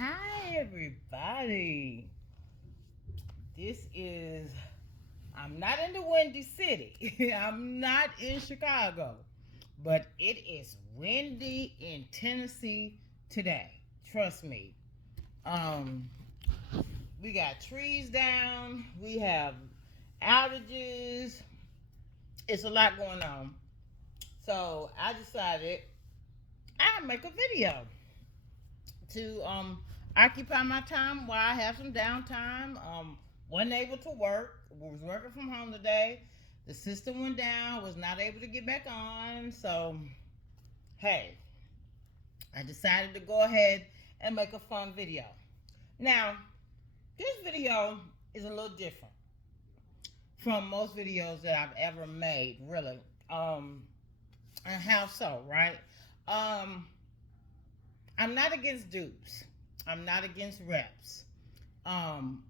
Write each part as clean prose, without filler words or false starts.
Hi, everybody. I'm not in the Windy City. I'm not in Chicago, but it is windy in Tennessee today. Trust me. Um, we got trees down, we have outages. It's a lot going on. So I decided I'd make a video to occupy my time while I have some downtime. Wasn't able to work. Was working from home today. The system went down. Was not able to get back on. So hey, I decided to go ahead and make a fun video. Now this video is a little different from most videos that I've ever made. Really. And how so? Right. Um, I'm not against dupes. I'm not against reps. Um,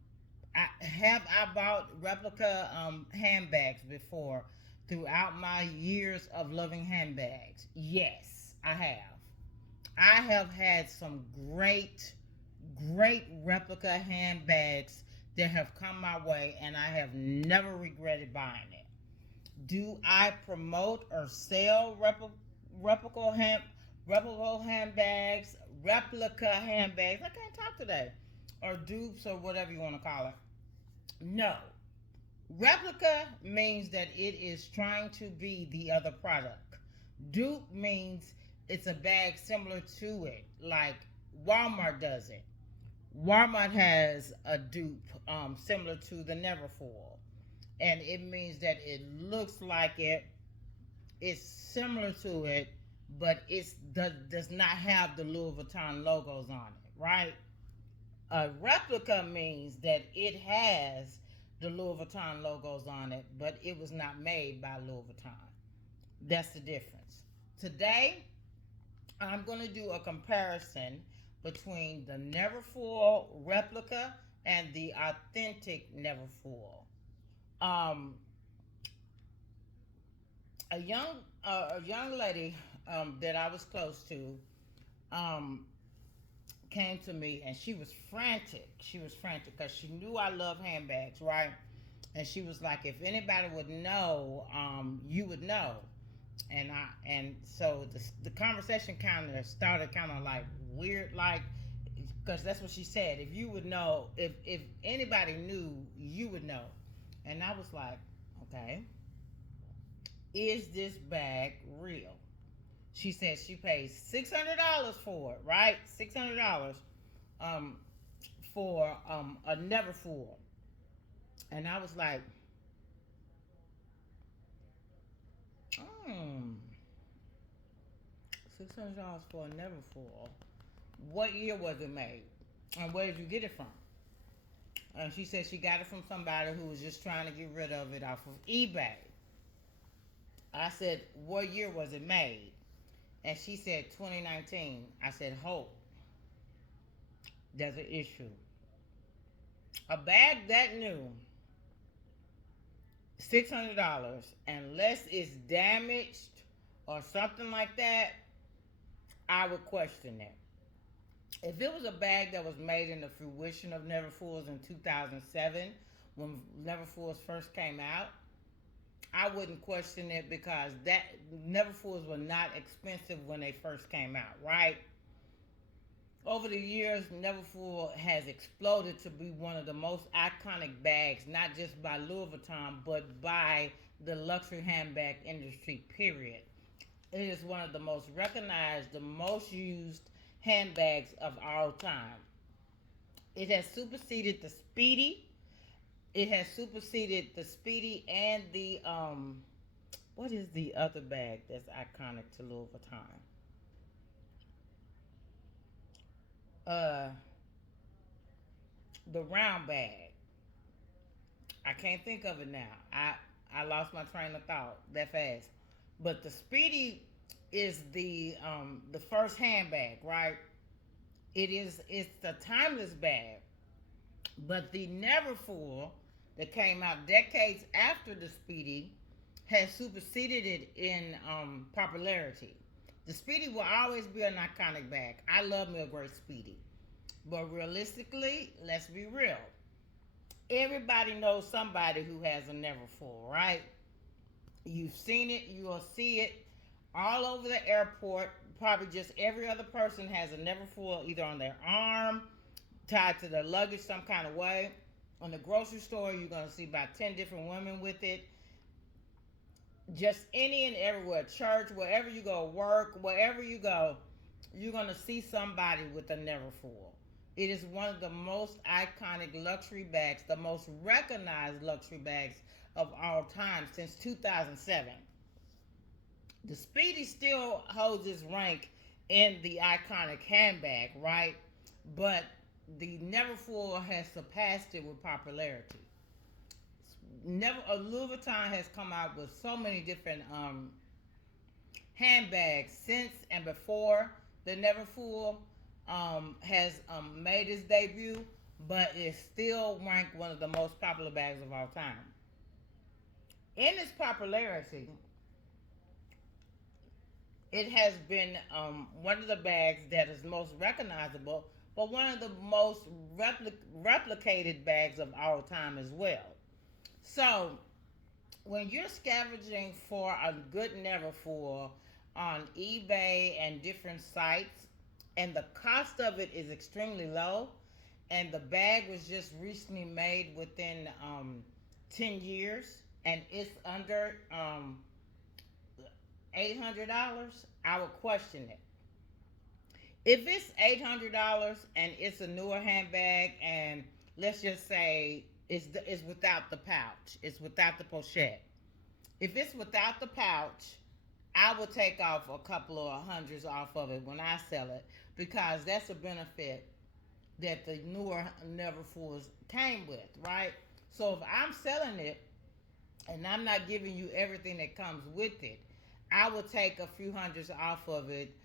I bought replica handbags before throughout my years of loving handbags. Yes, I have. I have had some great replica handbags that have come my way, and I have never regretted buying it. Do I promote or sell replica hand replica handbags, replica handbags? I can't talk today, or dupes or whatever you want to call it. No. Replica means that it is trying to be the other product. Dupe means it's a bag similar to it, like Walmart does it. Walmart has a dupe similar to the Neverfull, and it means that it looks like it, it's similar to it, but does not have the Louis Vuitton logos on it, right? A replica means that it has the Louis Vuitton logos on it, but it was not made by Louis Vuitton. That's the difference. Today, I'm going to do a comparison between the Neverfull replica and the authentic Neverfull. Um, a young lady that I was close to um, came to me and she was frantic. She was frantic because she knew I love handbags, right? And she was like, "If anybody would know, you would know." And so the conversation kind of started kind of like weird, like because that's what she said. If you would know, if anybody knew, you would know. And I was like, okay, is this bag real? She said she paid $600 for it, right? $600 um, for a Neverfull, and I was like, hmm, $600 for a Neverfull. What year was it made? And where did you get it from? And she said she got it from somebody who was just trying to get rid of it off of eBay. I said, what year was it made? And she said 2019. I said, hope, there's an issue. A bag that new, $600, unless it's damaged or something like that, I would question it. If it was a bag that was made in the fruition of Neverfulls in 2007, when Neverfulls first came out, I wouldn't question it because that Neverfulls were not expensive when they first came out, right? Over the years, Neverfull has exploded to be one of the most iconic bags, not just by Louis Vuitton, but by the luxury handbag industry, period. It is one of the most recognized, the most used handbags of all time. It has superseded the Speedy. It has superseded the Speedy and the what is the other bag that's iconic to Louis Vuitton? Uh, the round bag. I can't think of it now. I lost my train of thought that fast. But the Speedy is the first handbag, right? It's the timeless bag. But the Neverfull that came out decades after the Speedy has superseded it in popularity. The Speedy will always be an iconic bag. I love me a great Speedy. But realistically, let's be real. Everybody knows somebody who has a Neverfull, right? You've seen it, you will see it all over the airport. Probably just every other person has a Neverfull either on their arm, tied to their luggage some kind of way. In the grocery store, you're going to see about 10 different women with it. Just any and everywhere, church, wherever you go, work, wherever you go, you're going to see somebody with a Neverfull. It is one of the most iconic luxury bags, the most recognized luxury bags of all time since 2007. The Speedy still holds its rank in the iconic handbag, right? But the Neverfull has surpassed it with popularity. Never Louis Vuitton has come out with so many different handbags since and before the Neverfull has made its debut, but it's still ranked one of the most popular bags of all time. In its popularity, it has been one of the bags that is most recognizable, but one of the most replicated bags of all time as well. So, when you're scavenging for a good Neverfull on eBay and different sites, and the cost of it is extremely low, and the bag was just recently made within 10 years, and it's under $800, I would question it. If it's $800 and it's a newer handbag, and let's just say it's without the pouch, it's without the pochette. If it's without the pouch, I would take off a couple of hundreds off of it when I sell it, because that's a benefit that the newer Neverfulls came with, right? So if I'm selling it and I'm not giving you everything that comes with it, I would take a few hundreds off of it,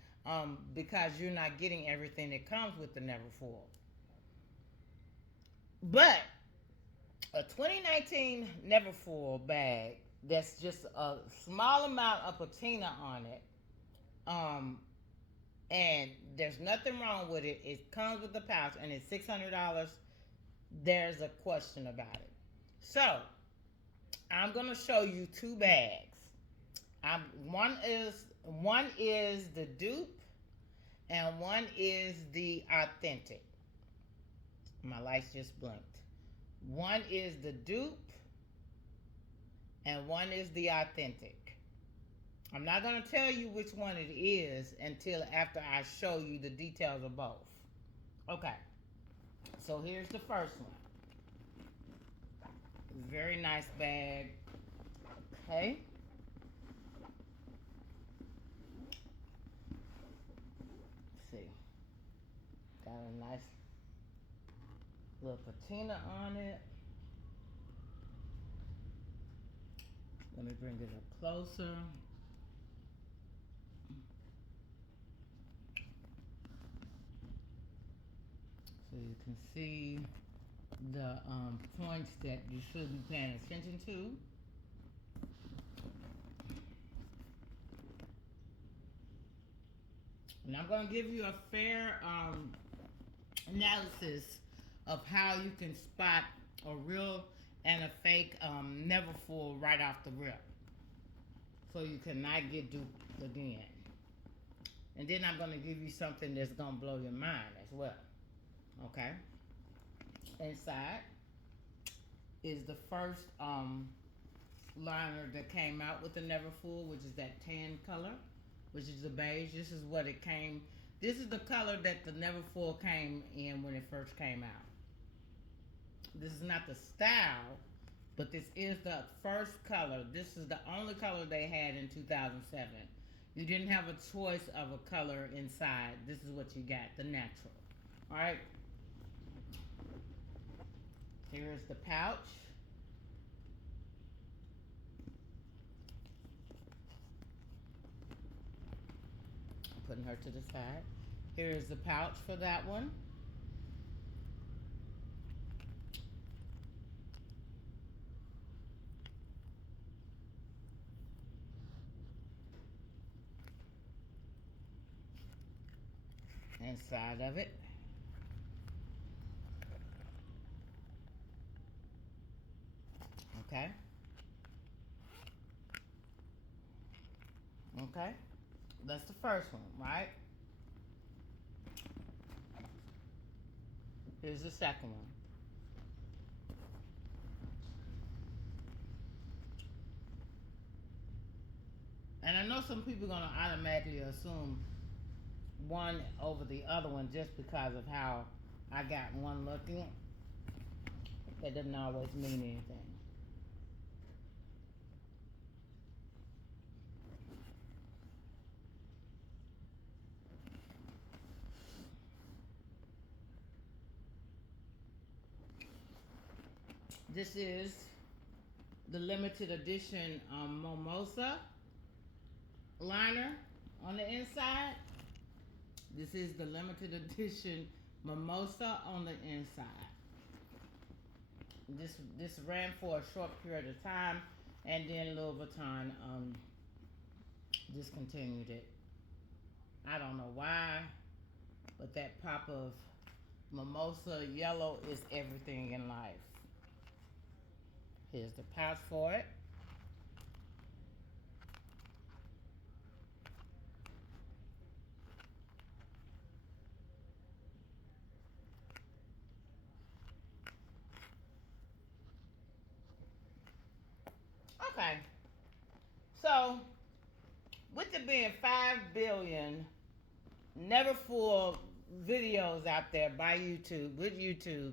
because you're not getting everything that comes with the Neverfull. But a 2019 Neverfull bag that's just a small amount of patina on it, um, and there's nothing wrong with it. It comes with the pouch, and it's $600. There's a question about it. So I'm gonna show you two bags. I'm, one is the dupe, and one is the authentic. My lights just blinked. One is the dupe, and one is the authentic. I'm not going to tell you which one it is until after I show you the details of both. Okay, so here's the first one. Very nice bag. Okay. Let's see. Got a nice little patina on it. Let me bring it up closer. So you can see the points that you should be paying attention to. And I'm going to give you a fair analysis of how you can spot a real and a fake Neverfull right off the rip, so you cannot get duped again. And then I'm going to give you something that's going to blow your mind as well. Okay? Inside is the first liner that came out with the Neverfull, which is that tan color, which is the beige. This is what it came. This is the color that the Neverfull came in when it first came out. This is not the style, but this is the first color. This is the only color they had in 2007. You didn't have a choice of a color inside. This is what you got, the natural. All right. Here's the pouch. Putting her to the side. Here's the pouch for that one. Inside of it. Okay. Okay. That's the first one, right? Here's the second one. And I know some people are going to automatically assume one over the other one just because of how I got one looking. That doesn't always mean anything. This is the limited edition Mimosa liner on the inside. This is the limited edition Mimosa on the inside. This ran for a short period of time, and then Louis Vuitton discontinued it. I don't know why, but that pop of mimosa yellow is everything in life. Here's the pouch for it. Okay, so with it being 5 billion Neverfull videos out there by YouTube, with YouTube,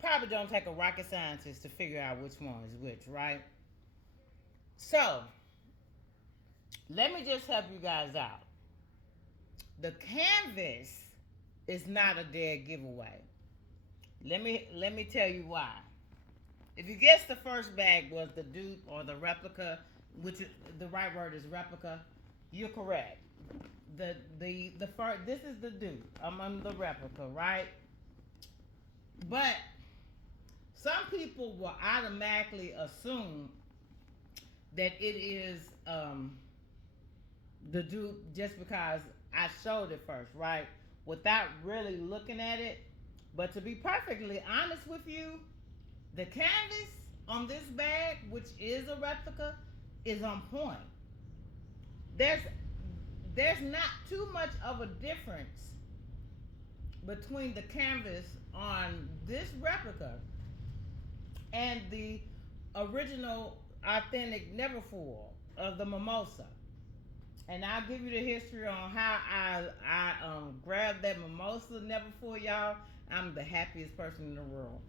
probably don't take a rocket scientist to figure out which one is which, right? So, let me just help you guys out. The canvas is not a dead giveaway. Let me tell you why. If you guess the first bag was the dupe or the replica, which is, the right word is replica, you're correct. The first, this is the dupe. I'm on the replica, right? But some people will automatically assume that it is the dupe just because I showed it first, right? Without really looking at it. But to be perfectly honest with you, the canvas on this bag, which is a replica, is on point. There's there's not too much of a difference between the canvas on this replica and the original authentic Neverfull of the Mimosa. And I'll give you the history on how I grabbed that Mimosa Neverfull, y'all. I'm the happiest person in the world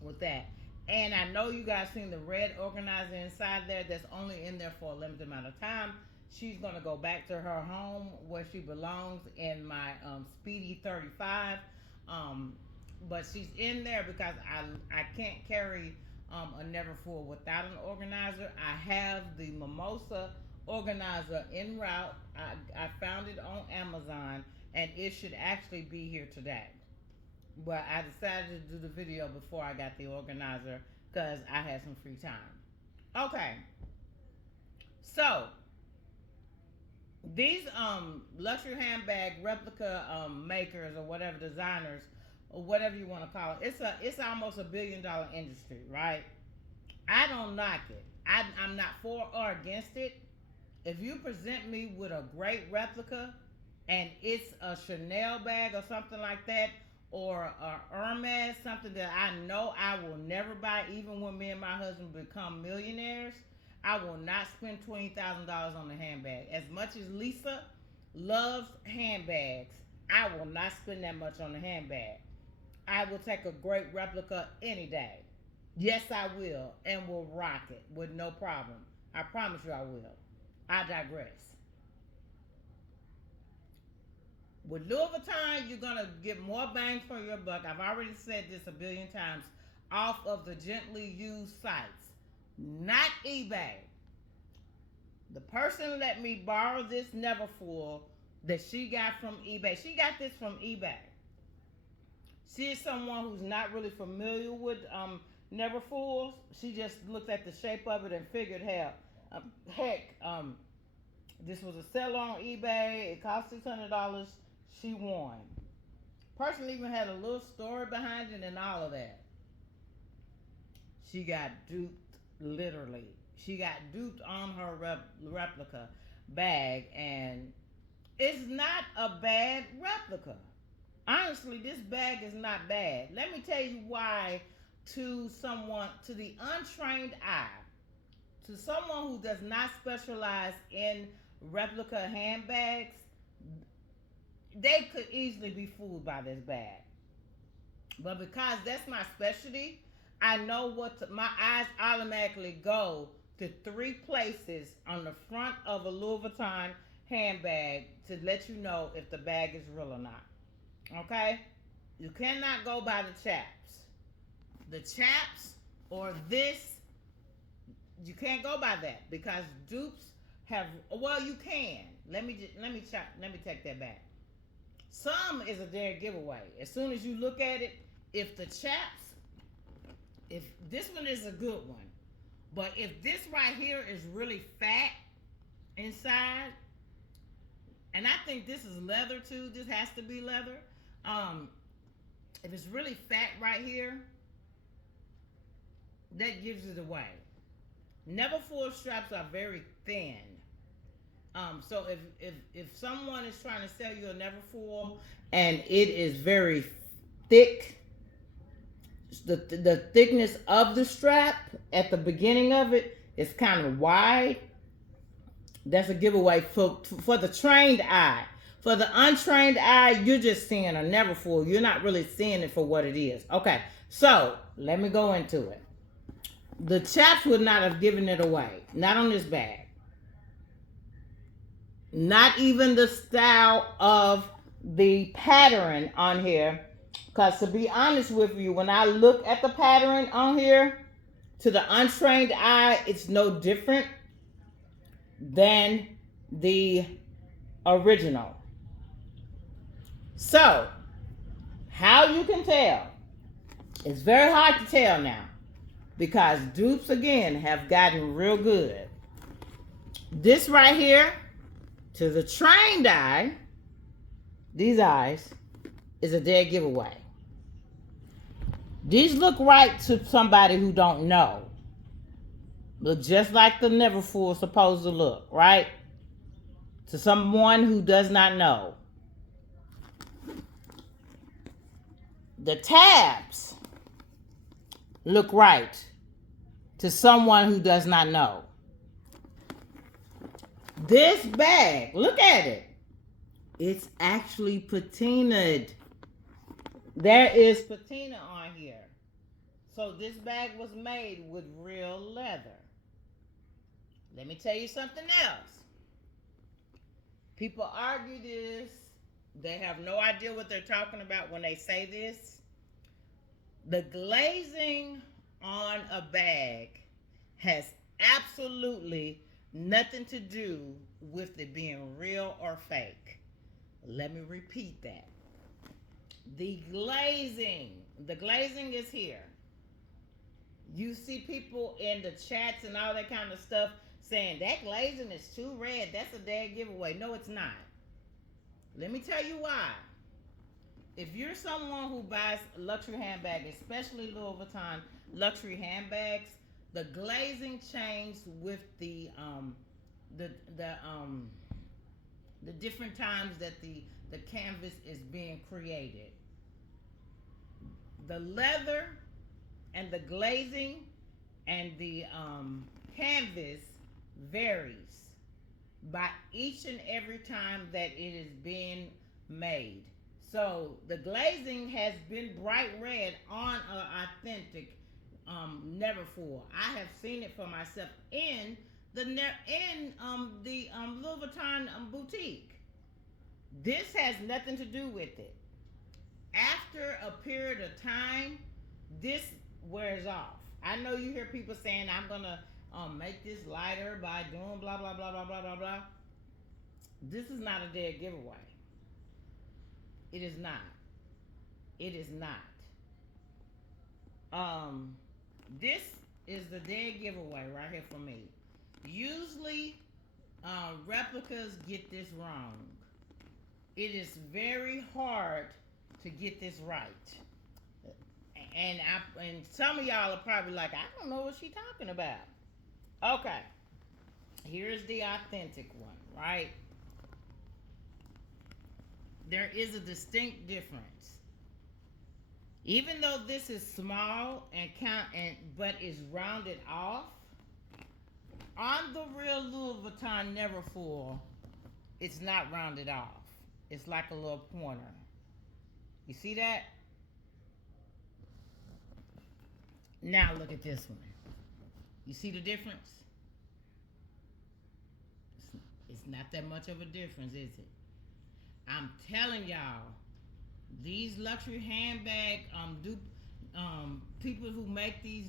with that. And I know you guys seen the red organizer inside there that's only in there for a limited amount of time. She's going to go back to her home where she belongs in my Speedy 35. Um, but she's in there because I can't carry a Neverfull without an organizer. I have the Mimosa organizer en route. I found it on Amazon and it should actually be here today. But I decided to do the video before I got the organizer because I had some free time. Okay, so these luxury handbag replica makers or whatever designers or whatever you want to call it, it's almost $1 billion industry, right? I don't knock it. I'm not for or against it. If you present me with a great replica and it's a Chanel bag or something like that, or a Hermes, something that I know I will never buy, even when me and my husband become millionaires, I will not spend $20,000 on a handbag. As much as Lisa loves handbags, I will not spend that much on a handbag. I will take a great replica any day. Yes, I will, and will rock it with no problem. I promise you I will. I digress. With Louis Vuitton, you're gonna get more bang for your buck. I've already said this a billion times. Off of the gently used sites, not eBay. The person let me borrow this Neverfull that she got from eBay. She got this from eBay. She is someone who's not really familiar with Neverfulls. She just looked at the shape of it and figured, heck, this was a sell on eBay. It cost $600. She won. Person even had a little story behind it and all of that. She got duped Literally, she got duped on her replica bag, and it's not a bad replica. Honestly, this bag is not bad. Let me tell you why. To the untrained eye, to someone who does not specialize in replica handbags, they could easily be fooled by this bag. But because that's my specialty, I know my eyes automatically go to three places on the front of a Louis Vuitton handbag to let you know if the bag is real or not. Okay? You cannot go by the chaps. The chaps or this, you can't go by that because dupes have, well, you can. Let me take that back. Some is a dead giveaway. As soon as you look at it, if the chaps, if this one is a good one, but if this right here is really fat inside, and I think this is leather too, this has to be leather. Um, if it's really fat right here, that gives it away. Neverfull straps are very thin. So if someone is trying to sell you a Neverfull and it is very thick, the thickness of the strap at the beginning of it is kind of wide, that's a giveaway for the trained eye. For the untrained eye, you're just seeing a Neverfull. You're not really seeing it for what it is. Okay, so let me go into it. The chaps would not have given it away. Not on this bag. Not even the style of the pattern on here. Because to be honest with you, when I look at the pattern on here, to the untrained eye, it's no different than the original. So, how you can tell? It's very hard to tell now because dupes, again, have gotten real good. This right here, to the trained eye, these eyes, is a dead giveaway. These look right to somebody who don't know. Look just like the Neverfull is supposed to look, right? To someone who does not know. The tabs look right to someone who does not know. This bag, look at it. It's actually patinaed. There is patina on here. So this bag was made with real leather. Let me tell you something else. People argue this. They have no idea what they're talking about when they say this. The glazing on a bag has absolutely nothing to do with it being real or fake. Let me repeat that. The glazing is here. You see people in the chats and all that kind of stuff saying that glazing is too red. That's a dead giveaway. No, it's not. Let me tell you why. If you're someone who buys a luxury handbag, especially Louis Vuitton luxury handbags, the glazing changes with the different times that the canvas is being created. The leather and the glazing and the canvas varies by each and every time that it is being made. So the glazing has been bright red on an authentic Neverfull. I have seen it for myself in the Louis Vuitton boutique. This has nothing to do with it. After a period of time, this wears off. I know you hear people saying, I'm gonna make this lighter by doing blah blah blah blah blah blah blah. This is not a dead giveaway. It is not. It is not. This is the dead giveaway right here for me. Usually, replicas get this wrong. It is very hard to get this right. And some of y'all are probably like, I don't know what she's talking about. Okay, here's the authentic one, right? There is a distinct difference. Even though this is small but is rounded off, on the real Louis Vuitton Neverfull, it's not rounded off. It's like a little pointer. You see that? Now look at this one. You see the difference? It's not that much of a difference, is it? I'm telling y'all, these luxury handbag people who make these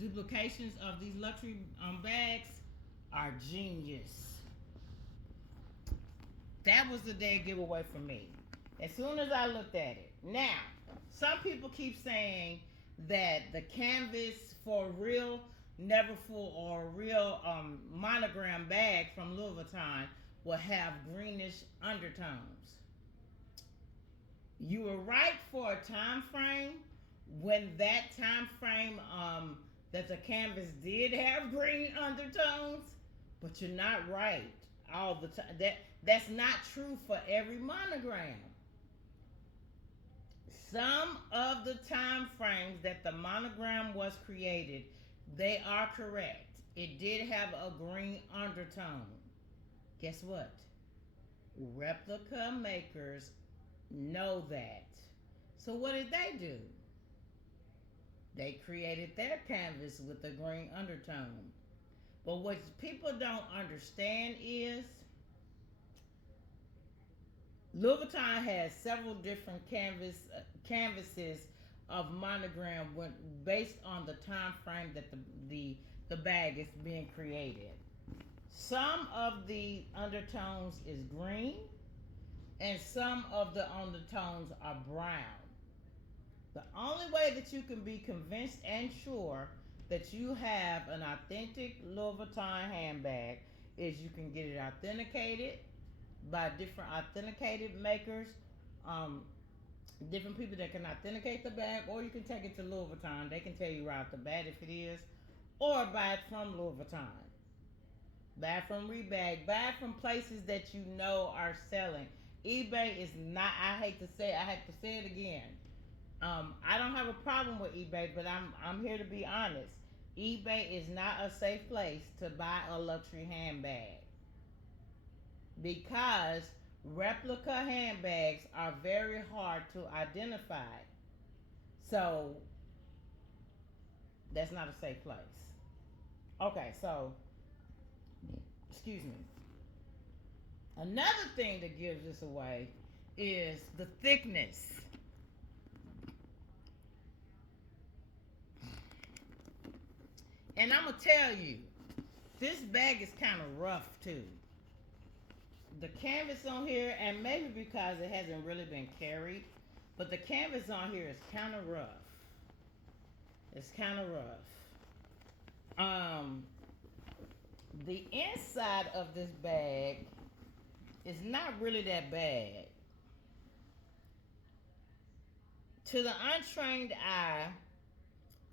duplications of these luxury bags are genius. That was the day giveaway for me. As soon as I looked at it. Now, some people keep saying that the canvas for real Neverfull or real monogram bag from Louis Vuitton will have greenish undertones. You were right for a time frame when that time frame that the canvas did have green undertones, but you're not right all the time. That's not true for every monogram. Some of the time frames that the monogram was created, they are correct. It did have a green undertone. Guess what? Replica makers know that. So what did they do? They created their canvas with a green undertone. But what people don't understand is Louis Vuitton has several different canvases of monogram based on the time frame that the bag is being created. Some of the undertones is green and some of the undertones are brown. The only way that you can be convinced and sure that you have an authentic Louis Vuitton handbag is you can get it authenticated by different authenticated makers, um, different people that can authenticate the bag, or you can take it to Louis Vuitton. They can tell you right off the bat if it is, or buy it from Louis Vuitton. Buy it from Rebag. Buy it from places that you know are selling. eBay is not. I hate to say it again. I don't have a problem with eBay, but I'm here to be honest. eBay is not a safe place to buy a luxury handbag because replica handbags are very hard to identify. So that's not a safe place. Okay, so excuse me. Another thing that gives this away is the thickness. And I'm gonna tell you, this bag is kind of rough too. The canvas on here, and maybe because it hasn't really been carried, but the canvas on here is kind of rough. It's kind of rough. The inside of this bag is not really that bad. To the untrained eye,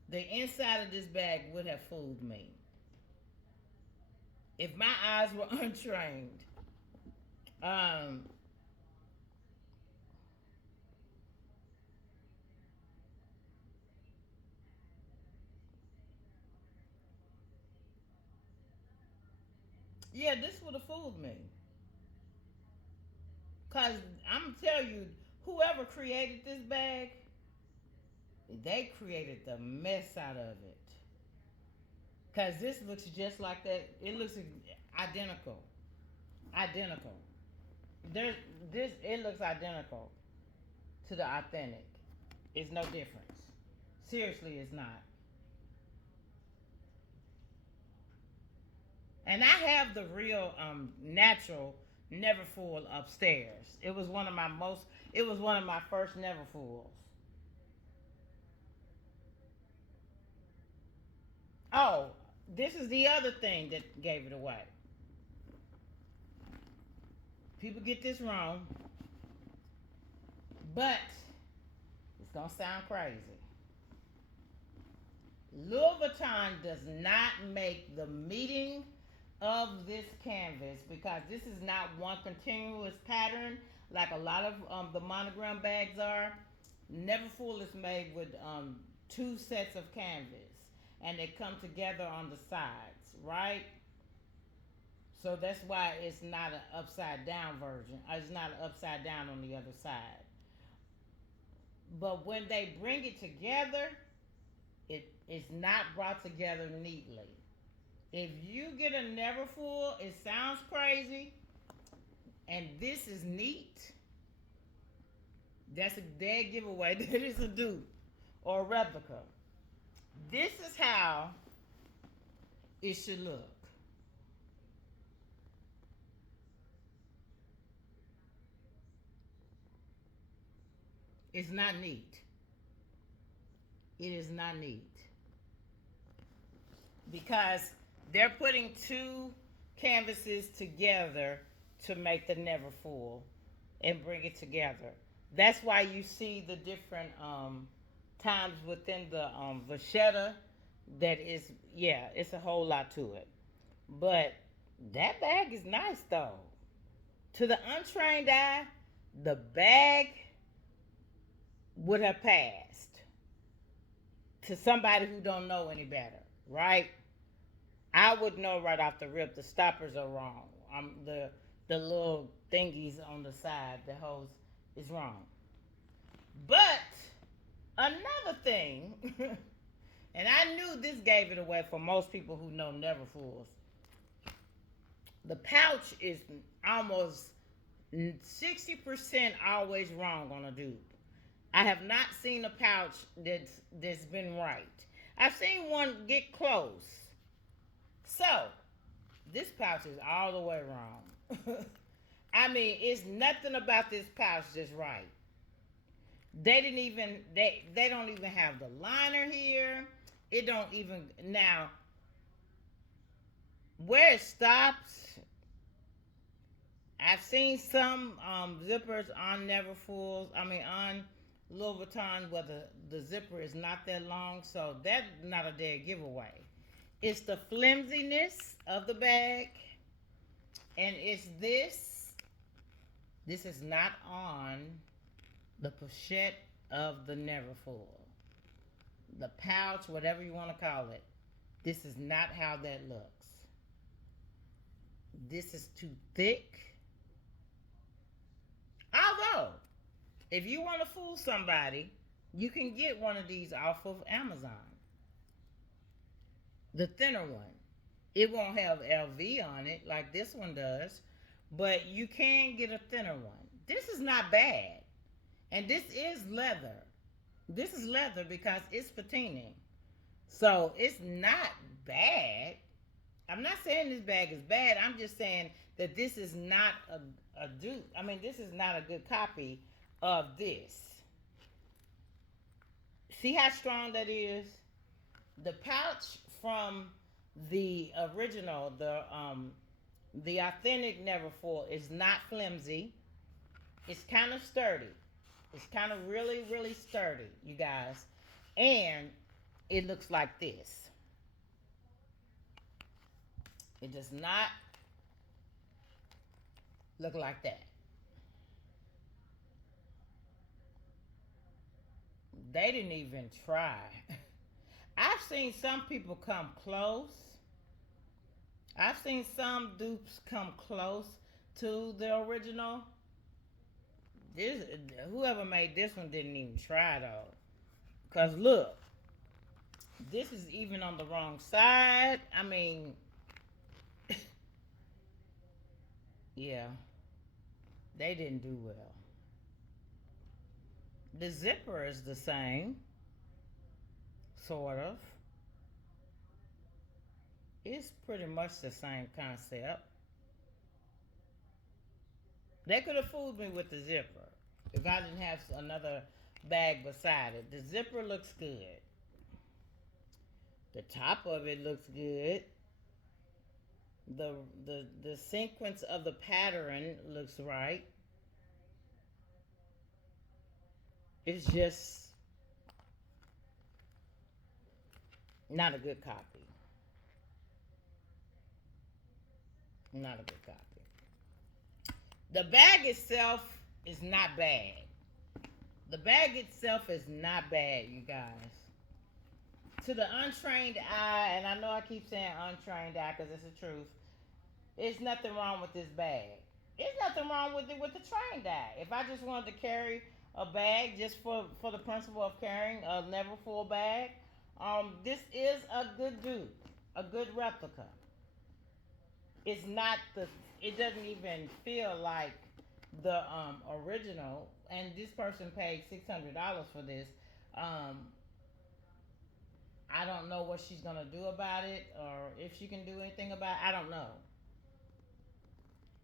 the inside of this bag would have fooled me. If my eyes were untrained. Um, yeah, this would have fooled me. Cause I'm tell you, whoever created this bag, they created the mess out of it. Cause this looks just like that. It looks identical. Identical. There's this. It looks identical to the authentic. It's no difference. Seriously, it's not. And I have the real natural Neverfull upstairs. It was one of my most. It was one of my first Neverfulls. Oh, this is the other thing that gave it away. People get this wrong, but it's gonna sound crazy. Louis Vuitton does not make the meeting of this canvas because this is not one continuous pattern like a lot of the monogram bags are. Neverfull is made with two sets of canvas and they come together on the sides, right? So that's why it's not an upside down version. It's not upside down on the other side. But when they bring it together, it is not brought together neatly. If you get a Neverfull, it sounds crazy, and this is neat. That's a dead giveaway. That is a dupe or a replica. This is how it should look. It's not neat. It is not neat because they're putting two canvases together to make the Neverfull and bring it together. That's why you see the different times within the vachetta. That is, yeah, it's a whole lot to it. But that bag is nice though. To the untrained eye, the bag would have passed. To somebody who don't know any better, right? I would know right off the rip the stoppers are wrong. The little thingies on the side, the hose is wrong. But another thing, and I knew this gave it away for most people who know Neverfulls. The pouch is almost 60% always wrong on a dupe. I have not seen a pouch that's been right. I've seen one get close. So this pouch is all the way wrong. I mean, it's nothing about this pouch that's right. They don't even have the liner here. It don't even now where it stops. I've seen some zippers on Neverfulls. I mean on Louis Vuitton where the zipper is not that long, so that's not a dead giveaway. It's the flimsiness of the bag, and it's this. This is not on the pochette of the Neverfull. The pouch, whatever you want to call it. This is not how that looks. This is too thick. Although, if you want to fool somebody, you can get one of these off of Amazon. The thinner one. It won't have LV on it like this one does, but you can get a thinner one. This is not bad. And this is leather. This is leather because it's patining. So it's not bad. I'm not saying this bag is bad. I'm just saying that this is not a dupe. I mean, this is not a good copy of this. See how strong that is? The pouch from the original, the authentic Neverfull is not flimsy. It's kind of sturdy. It's kind of really, really sturdy, you guys. And it looks like this. It does not look like that. They didn't even try. I've seen some people come close. I've seen some dupes come close to the original. This whoever made this one didn't even try though. Cause look, this is even on the wrong side. I mean, yeah, they didn't do well. The zipper is the same, sort of. It's pretty much the same concept. They could have fooled me with the zipper if I didn't have another bag beside it. The zipper looks good. The top of it looks good. The sequence of the pattern looks right. It's just Not a good copy. Not a good copy. The bag itself is not bad. The bag itself is not bad, you guys. To the untrained eye, and I know I keep saying untrained eye because it's the truth, there's nothing wrong with this bag. There's nothing wrong with it with the trained eye. If I just wanted to carry a bag just for the principle of carrying a Neverfull bag, this is a good dupe, a good replica. It's not the. It doesn't even feel like the original. And this person paid $600 for this. Um, I don't know what she's gonna do about it, or if she can do anything about it. I don't know.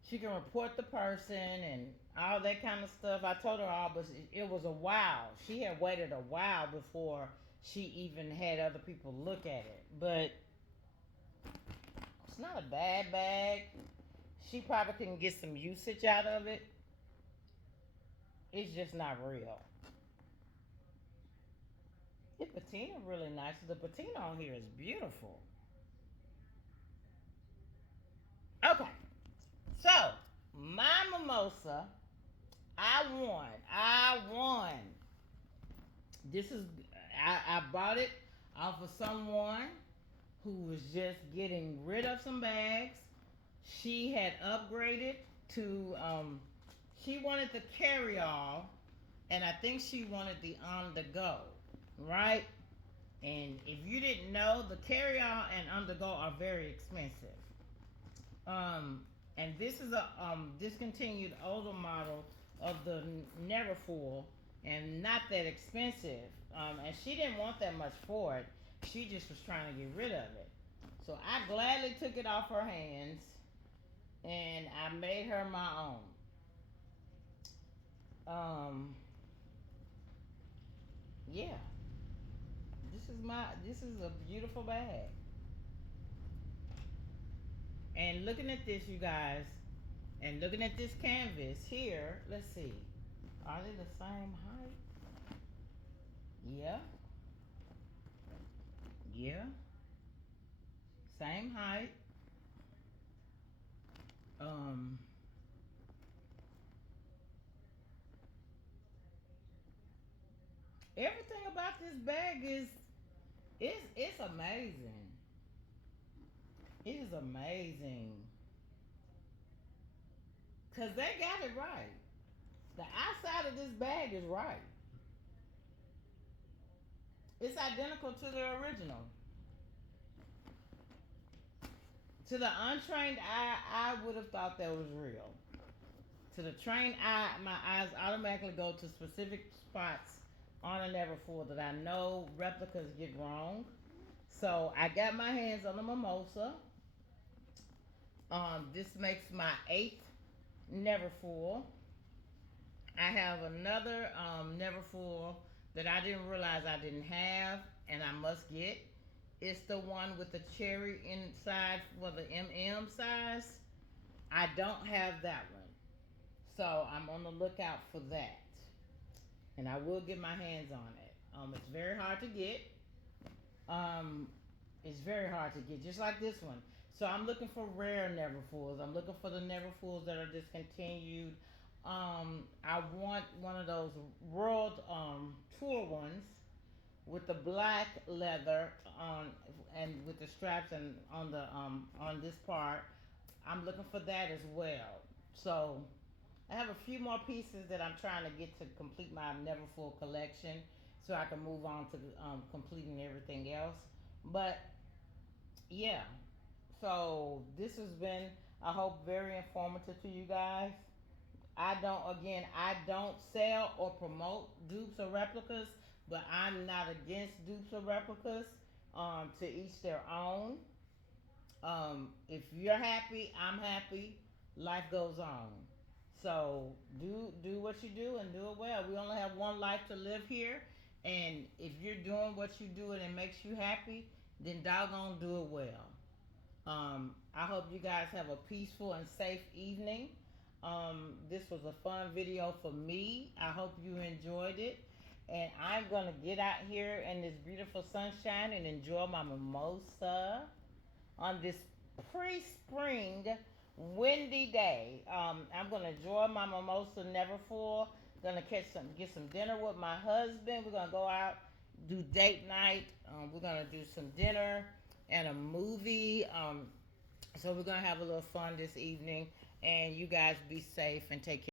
She can report the person and all that kind of stuff. I told her all, but it was a while. She had waited a while before she even had other people look at it. But it's not a bad bag. She probably can get some usage out of it. It's just not real. The patina really nice. The patina on here is beautiful. Okay, so my mimosa, I won. I won. This is I bought it off of someone who was just getting rid of some bags. She had upgraded to she wanted the carry all, and I think she wanted the on the go, right? And if you didn't know, the carry all and on the go are very expensive. Um, and this is a discontinued older model of the Neverfull, and not that expensive. And she didn't want that much for it. She just was trying to get rid of it. So I gladly took it off her hands, and I made her my own. Yeah, this is a beautiful bag. And looking at this, you guys, and looking at this canvas here, let's see, are they the same height? Yeah, yeah, same height. Um, Everything about this bag is it's amazing. It is amazing because they got it right. The outside of this bag is right. It's identical to the original. To the untrained eye, I would have thought that was real. To the trained eye, my eyes automatically go to specific spots on a Neverfull that I know replicas get wrong. So I got my hands on the mimosa. This makes my eighth Neverfull. I have another Neverfull that I didn't realize I didn't have, and I must get. It's the one with the cherry inside for the MM size. I don't have that one, so I'm on the lookout for that, and I will get my hands on it. It's very hard to get. Um, it's very hard to get, just like this one. So I'm looking for rare Neverfulls. I'm looking for the Neverfulls that are discontinued. I want one of those world tour ones with the black leather on and with the straps and on this part. I'm looking for that as well. So I have a few more pieces that I'm trying to get to complete my Neverfull collection, so I can move on to completing everything else. But yeah, so this has been, I hope, very informative to you guys. I don't sell or promote dupes or replicas, but I'm not against dupes or replicas. To each their own. If you're happy, I'm happy. Life goes on. So do what you do and do it well. We only have one life to live here, and if you're doing what you do and it makes you happy, then doggone do it well. I hope you guys have a peaceful and safe evening. This was a fun video for me. I hope you enjoyed it. And I'm gonna get out here in this beautiful sunshine and enjoy my mimosa on this pre-spring windy day. I'm gonna enjoy my mimosa, never full. Gonna get some dinner with my husband. We're gonna go out, do date night. We're gonna do some dinner and a movie. So we're gonna have a little fun this evening. And you guys be safe and take care.